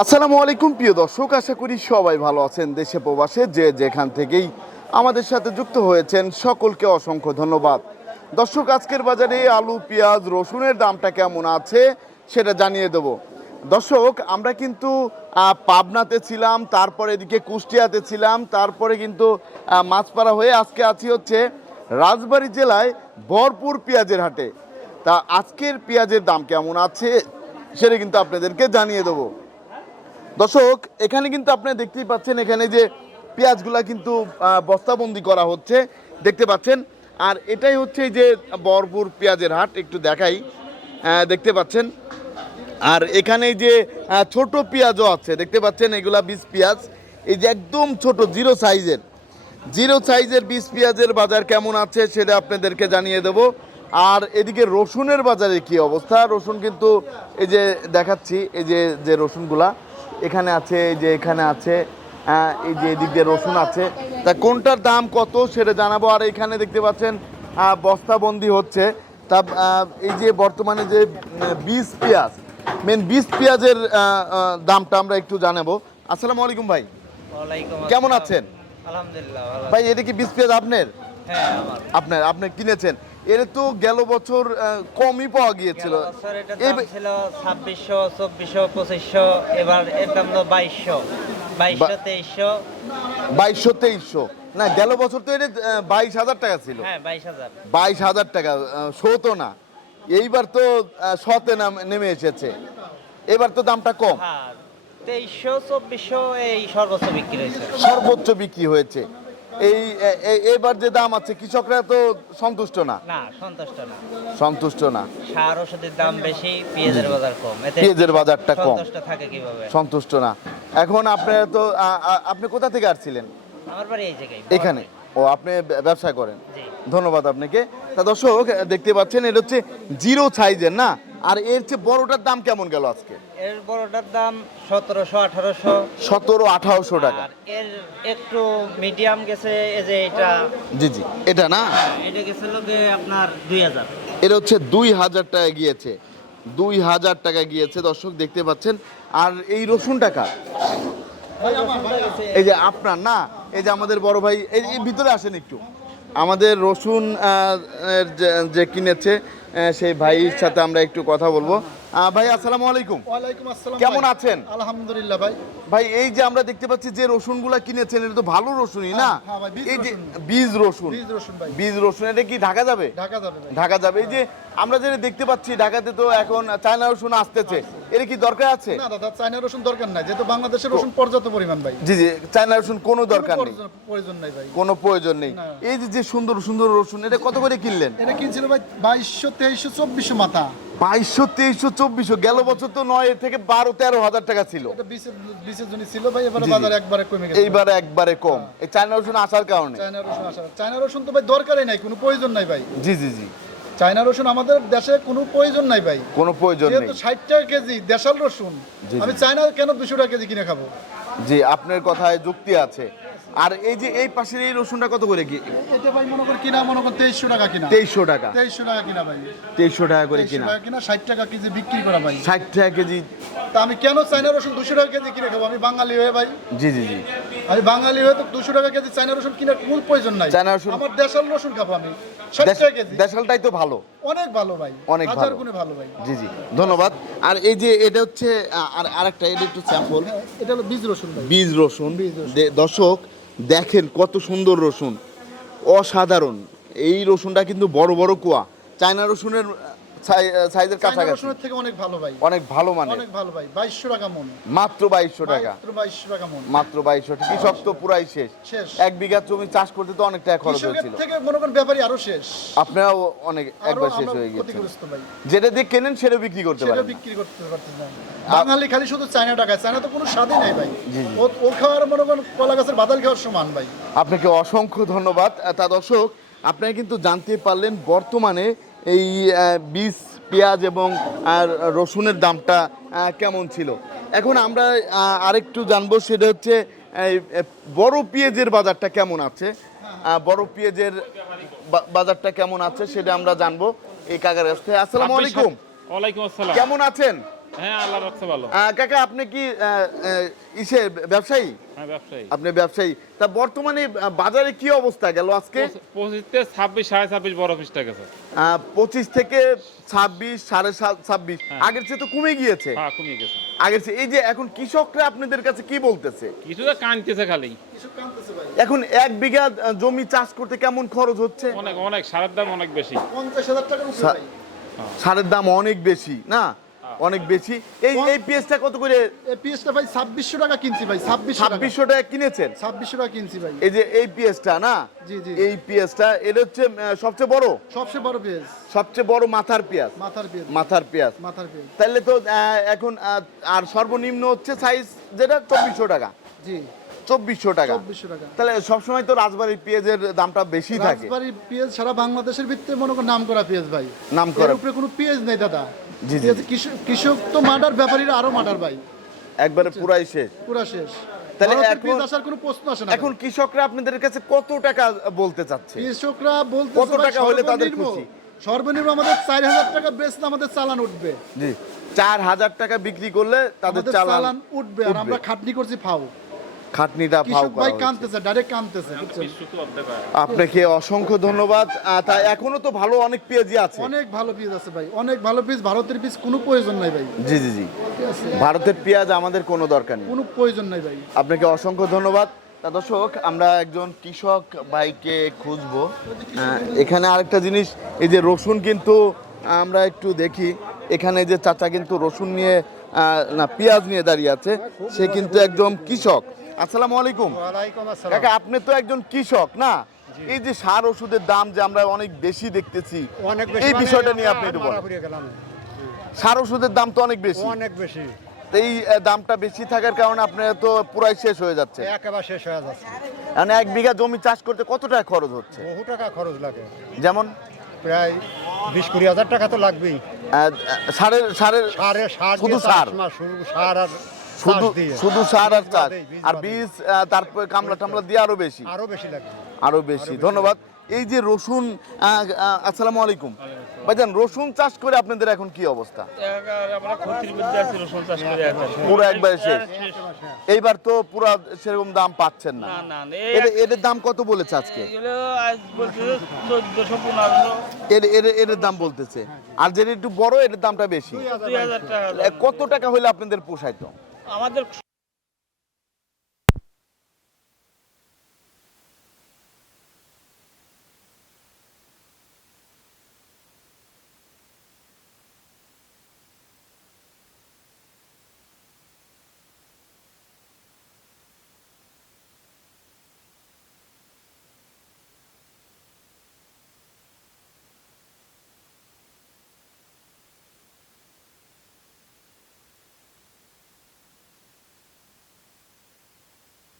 আসসালামু আলাইকুম, প্রিয় দর্শক, আশা করি সবাই ভালো আছেন দেশে প্রবাসে, যে যেখান থেকেই আমাদের সাথে যুক্ত হয়েছেন, সকলকে অসংখ্য ধন্যবাদ। দর্শক, আজকের বাজারে আলু, পেঁয়াজ, রসুনের দামটা কেমন আছে সেটা জানিয়ে দেব। দর্শক, আমরা কিন্তু পাবনাতে ছিলাম, তারপরে এদিকে কুষ্টিয়াতে ছিলাম, তারপরে কিন্তু মাছপাড়া হয়ে আজকে আছি হচ্ছে রাজবাড়ী জেলায় ভরপুর পেঁয়াজের হাটে। তা আজকের পেঁয়াজের দাম কেমন আছে সেটা কিন্তু আপনাদেরকে জানিয়ে দেবো। দর্শক, এখানে কিন্তু আপনি দেখতেই পাচ্ছেন এখানে যে পেঁয়াজগুলা কিন্তু বস্তাবন্দি করা হচ্ছে, দেখতে পাচ্ছেন। আর এটাই হচ্ছে যে বরপুর পেঁয়াজের হাট, একটু দেখাই দেখতে পাচ্ছেন। আর এখানে যে ছোট পেঁয়াজও আছে, দেখতে পাচ্ছেন, এগুলা বীজ পেঁয়াজ। এই যে একদম ছোট, জিরো সাইজের জিরো সাইজের বীজ পেঁয়াজের বাজার কেমন আছে সেটা আপনাদেরকে জানিয়ে দেব। আর এদিকে রসুনের বাজারে কি অবস্থা? রসুন কিন্তু এই যে দেখাচ্ছি, এই যে যে রসুনগুলা এখানে আছে এই যে এখানে আছে আহ, এই যে এদিক দিয়ে রসুন আছে। তা কোনটার দাম কত সেটা জানাব। আর এখানে দেখতে পাচ্ছেন বস্তাবন্দি হচ্ছে। তা এই যে বর্তমানে যে বীজ পেঁয়াজ মেন বীজ পেঁয়াজের দামটা আমরা একটু জানাব। আসসালামু আলাইকুম ভাই। কেমন আছেন? আলহামদুলিল্লাহ ভাই এটা কি বীজ পেঁয়াজ আপনার? হ্যাঁ আপনার আপনি কিনেছেন। এর তো গেল বছর কমই পাওয়া গিয়েছিল। ছিল ছাব্বিশশো চব্বিশশো পঁচিশশো এবার এর দাম তো বাইশশো। বাইশশো তেইশশো। বাইশশো তেইশশো। না গেল বছর তো এটা বাইশ হাজার টাকা ছিল। হ্যাঁ বাইশ হাজার। টাকা শোতো না। এইবার তো শতে নাম- নেমে এসেছে। এবার তো দামটা কম। হ্যাঁ তেইশশো চব্বিশশো এই সর্বোচ্চ বিক্রি হয়েছে। সর্বোচ্চ বিক্রি হয়েছে। এই এবার যে দাম আছে কৃষকরা তো সন্তুষ্ট না। না সন্তুষ্ট না। সন্তুষ্ট না। সার ওষুধের দাম বেশি পেঁয়াজের বাজার কম। পেঁয়াজের বাজারটা কম। সন্তুষ্ট থাকে কীভাবে? সন্তুষ্ট না। এখন আপনারা তো আপনি কোথা থেকে আসছিলেন? আমার বাড়ি এই জায়গায় এখানে। ও আপনি ব্যবসা করেন। ধন্যবাদ আপনাকে। তা দর্শক দেখতে পাচ্ছেন এটা হচ্ছে জিরো সাইজের না? আর এর চেয়ে বড়টার দাম কেমন গেল আজকে? এর বড়টার দাম সতেরোশো আঠারোশো। সতেরো আঠারোশো টাকা। এর একটু মিডিয়াম গেছে এই যে এটা। জি জি। এটা না? এটা গেছিল যে আপনার দুই হাজার। এটা হচ্ছে দুই হাজার টাকা গিয়েছে। দুই হাজার টাকা গিয়েছে দর্শক দেখতে পাচ্ছেন। আর এই রসুন টাকা এই যে আপনার না? এই যে আমাদের বড় ভাই এই ভিতরে আসেন একটু। আমাদের রসুন যে- কিনেছে সেই ভাইয়ের সাথে আমরা একটু কথা বলব। ভাই আসসালামু আলাইকুম। ওয়ালাইকুম আসসালাম কেমন আছেন? আলহামদুলিল্লাহ ভাই। ভাই এই যে আমরা দেখতে পাচ্ছি যে রসুনগুলা কিনেছেন এটা তো ভালো রসুনই না? হ্যাঁ, হ্যাঁ এই যে বীজ রসুন। বীজ রসুন রসুন এটা কি ঢাকা যাবে? ঢাকা যাবে ঢাকা যাবে। এই যে আমরা যেটা দেখতে পাচ্ছি ঢাকাতে তো এখন চায়না রসুন আসতেছে। এর কি দরকার আছে? না দাদা চায়না রসুন দরকার নাই। যেহেতু বাংলাদেশের রসুন পর্যাপ্ত পরিমাণ ভাই। জি জি চায়না রসুন কোনো দরকার নেই। প্রয়োজন- নাই ভাই। কোনো প্রয়োজন নেই। এই যে যে সুন্দর সুন্দর রসুন এটা কত করে কিনলেন? এটা কিনছিল ভাই বাইশশো তেইশশো চব্বিশশো মাথা। বাইশশো তেইশশো চব্বিশশো গেল বছর তো নয় থেকে বারো তেরো হাজার টাকা ছিল। বিশের বিশের জন্য ছিল ভাই এবারে জি, জি। বাজার একবারে কমে গেছে। এইবারে একবারে কম। এই চায়না রসুন আসার কারণে। চায়না রসুন আসার চায়না রসুন তো ভাই দরকারই নাই কোনো প্রয়োজন নাই ভাই। জি জি জি। চায়না রসুন আমাদের দেশে কোনো প্রয়োজন নাই ভাই। কোনো প্রয়োজন নেই। ষাট টাকা কেজি দেশাল রসুন আমি। চায়না কেন দুশো টাকা কেজি কিনে খাব? জি আপনার কথায় যুক্তি আছে। আর এই যে এই পাশের এই রসুনটা কত করে কি? এটা ভাই মনে কর কিনা মনে কর তেইশশো টাকা কিনা। তেইশশো টাকা। তেইশশো টাকা কিনা ভাই। তেইশশো টাকা করে কিনা। কিনা ষাট টাকা কেজি বিক্রি করা ভাই। ষাট টাকা কেজি। তা আমি কেন চায়না রসুন দুশো টাকা কেজি কিনে খাব? আমি বাঙালি হয়ে ভাই। জি জি জি। আমি বাঙালি হয়ে তো দুশো টাকা কেজি চায়না রসুন কেনার কোনো প্রয়োজন নাই। চায়না রসুন- আমার দেশাল রসুন খাব আমি। দেশালটাই তো ভালো। অনেক ভালো ভাই। অনেক ভালো। গুণে ভালো ভাই। জি জি। ধন্যবাদ। আর এই যে এটা হচ্ছে আর আরেকটা এটা একটু স্যাম্পল এটা হলো বীজ রসুন বীজ রসুন। দর্শক দেখেন কত সুন্দর রসুন। অসাধারণ। এই রসুনটা কিন্তু বড় বড় কুয়া। চায়না রসুনের সাইজের কাছাকাছি। থেকে অনেক ভালো ভাই। অনেক ভালো মানে অনেক ভালো ভাই। বাইশশো টাকা মন। মাত্র বাইশশো টাকা। মাত্র বাইশশো টাকা মন। মাত্র বাইশশো কৃষক তো পুরাই শেষ। শেষ। এক বিঘা জমি চাষ করতে তো অনেক টাকা খরচ হয়েছিল। থেকে মনে করেন ব্যাপারী আরও শেষ। আপনারাও অনেক একবার শেষ হয়ে গেছে যেটা দিয়ে কেনেন সেটা বিক্রি করতে সেটা বিক্রি করতে পারতেছে না। বাঙালি খালি শুধু চায়না টাকায় চায়না তো কোনো স্বাদই নাই ভাই। ও খাওয়ার মনে করেন কলা গাছের বাদাল খাওয়ার সমান ভাই। আপনাকে অসংখ্য ধন্যবাদ। তা দর্শক আপনারা কিন্তু জানতে পারলেন বর্তমানে এই বীজ পেঁয়াজ এবং আর রসুনের দামটা কেমন ছিল? এখন আমরা আরেকটু জানব সেটা হচ্ছে বড় পেঁয়াজের বাজারটা কেমন আছে? বড় পেঁয়াজের বাজারটা কেমন আছে সেটা আমরা জানব। এই কাকার কাছ থেকে। আসসালামু আলাইকুম। ওয়ালাইকুম আসসালাম। কেমন আছেন? হ্যাঁ আল্লাহ রাখছে ভালো। কাকা আপনি কি আহ, আহ, ইসে ব্যবসায়ী? হ্যাঁ ব্যবসায়ী। আপনি ব্যবসায়ী। তা বর্তমানে বাজারে কি অবস্থা গেল আজকে? পঁচিশতে ছাব্বিশ সাড়ে ছাব্বিশ বড় পিসটা গেছে। পঁচিশ থেকে ছাব্বিশ সাড়ে ছাব্বিশ। আগের চেয়ে তো কমে গিয়েছে। হ্যাঁ কমিয়ে গেছে। আগের চেয়ে এই যে এখন কৃষকরা আপনাদের কাছে কি বলতেছে? কিছুটা কানতেছে খালি। এখন এক বিঘা জমি চাষ করতে কেমন খরচ হচ্ছে? অনেক অনেক সারের দাম অনেক বেশি। পঞ্চাশ হাজার সা- ভাই। সারের দাম অনেক বেশি না? অনেক বেশি। এই এই পেঁয়াজটা কত করে? এই পিএসটা ভাই ছাব্বিশশো টাকা কিনছি ভাই ছাব্বিশশো টাকা। ছাব্বিশশো টাকা কিনেছেন? ছাব্বিশশো টাকা কিনছি ভাই। এই যে এই পেঁয়াজটা না? জি, জি। এই পেঁয়াজটা এটা হচ্ছে সবচেয়ে বড়? সবচেয়ে বড় পেঁয়াজ সবচেয়ে বড় মাথার পেঁয়াজ মাথার পেঁয়াজ মাথার পেঁয়াজ মাথার পেঁয়াজ তাহলে তো এখন আর সর্বনিম্ন হচ্ছে সাইজ যেটা চব্বিশশো টাকা। জি। চব্বিশশো টাকা। টাকা। তাহলে সবসময় তো রাজবাড়ির পেঁয়াজের দামটা বেশি থাকে। রাজবাড়ির পেঁয়াজ সারা বাংলাদেশের ভিত্তিতে মনে করেন নাম করা পেঁয়াজ ভাই। নাম করা। এর উপরে কোনো পেঁয়াজ নেই দাদা। জি, জি। কৃষক কৃষক তো মার্ডার ব্যাপারীরা আরও মার্ডার ভাই। একবারে পুরাই শেষ। পুরা শেষ। তাহলে এখন- আসার কোনো প্রশ্ন আসে না এখন কৃষকরা আপনাদের কাছে কত টাকা বলতে চাচ্ছে? কৃষকরা বলতে কত টাকা হলে তাদের খুশি? সর্বনিম্ন আমাদের চার হাজার টাকা বেচলে আমাদের চালান উঠবে। জি চার হাজার টাকা বিক্রি করলে তাদের চালান উঠবে আর আমরা খাটনি করছি ফাও। খাটনিটা করা ভাই। কানতেছে ডাইরেক্ট অর্ধেক হয়। আপনাকে অসংখ্য ধন্যবাদ। তা এখনও তো ভালো অনেক পেঁয়াজি আছে। অনেক ভালো পিস আছে ভাই অনেক ভালো পিস ভারতের পিস কোনো প্রয়োজন নাই ভাই। জি জি জি। ভারতের পেঁয়াজ আমাদের কোনো দরকার নেই। কোনো প্রয়োজন নাই ভাই। আপনাকে অসংখ্য ধন্যবাদ। তা দর্শক আমরা একজন কৃষক ভাইকে খুঁজবো। এখানে আরেকটা জিনিস এই যে রসুন কিন্তু আমরা একটু দেখি। এখানে যে চাচা কিন্তু রসুন নিয়ে না পেঁয়াজ নিয়ে দাঁড়িয়ে আছে। সে কিন্তু একদম কৃষক। আসসালামু আলাইকুম। কাকা আপনি তো একজন কৃষক না? এই যে সার ওষুধের দাম যে আমরা অনেক বেশি দেখতেছি এই মানে বিষয়টা নিয়ে আপনি একটু বলেন। সার ওষুধের দাম তো অনেক বেশি। অনেক বেশি। এই দামটা বেশি থাকার কারণে আপনার তো পুরাই শেষ হয়ে যাচ্ছে। একেবারে শেষ হয়ে যাচ্ছে। মানে এক বিঘা জমি চাষ করতে কত টাকা খরচ হচ্ছে? বহু টাকা খরচ লাগে। যেমন? প্রায় বিশ কুড়ি হাজার টাকা তো লাগবেই। আহ, সারের সারের সার শুধু সার? সার আর শুধু শুধু সার আর চাষ আর বীজ তারপরে কামলা টামলা দিয়ে আরও বেশি। আরও বেশি লাগবে। আরও বেশি। ধন্যবাদ। এই যে রসুন আসসালামু আলাইকুম। ভাইজান রসুন চাষ করে আপনাদের এখন কি অবস্থা? আমরা ক্ষতির মধ্যে আছি রসুন চাষ করে এখন। পুরো একবার শেষ। এইবার তো পুরো সেরকম দাম পাচ্ছেন না। না না এদের দাম কত বলেছে আজকে? এর এর এর দাম বলতেছে। আর যেটা একটু বড় এর দামটা বেশি। কত টাকা হলে আপনাদের পোষাইতো আমাদের